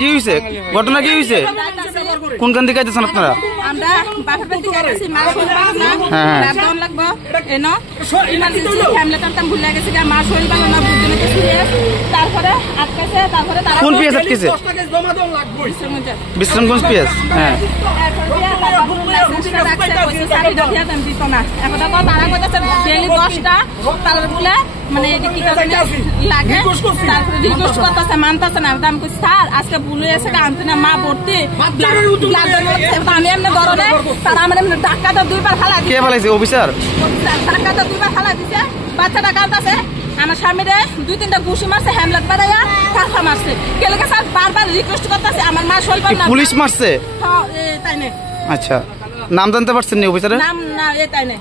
কি হয়েছে ঘটনা কি হয়েছে কোনখান থেকে আইতেছেন আপনারা আমরা বাপের বাড়ি থেকে আইছি মা শরীর ভালো না রাতন লাগবো এনো ইমার্জেন্সি ফ্যামিলি করতাম ভুলে গেছি মা শরীর ভালো না বুঝতে তো সিরিয়াস তারপরে আটকাছে তারপরে তারা কোন পিএস আটকেছে বিশ্রামগঞ্জ পিএস হ্যাঁ তারা কইতাছে ডেইলি 10টা তারপরে বলে মানে কি লাগে তারপরে রিকোয়েস্ট করতেছে মানতেছে না আমি কই স্যার আজকে ভুলে এসে আনতে না মা ভর্তি আমি এমনি ধরনে তারা আমার এমনি ধাক্কাটা 2বার ফালা কে ফালাইছে অফিসার ধাক্কাটা 2বার ফালা দিছে বাচ্চাটা কাঁদতেছে আমার স্বামীরে 2-3টা ঘুষি মারছে হ্যামলেট বাড়াইয়া কাঁথা মারছে কেলে স্যার বারবার রিকোয়েস্ট করতেছে আমার মা শরীর না পুলিশ মারছে হ্যাঁ তাই না আচ্ছা নাম জানতে পারছেন নি অফিসারের নাম না তাই না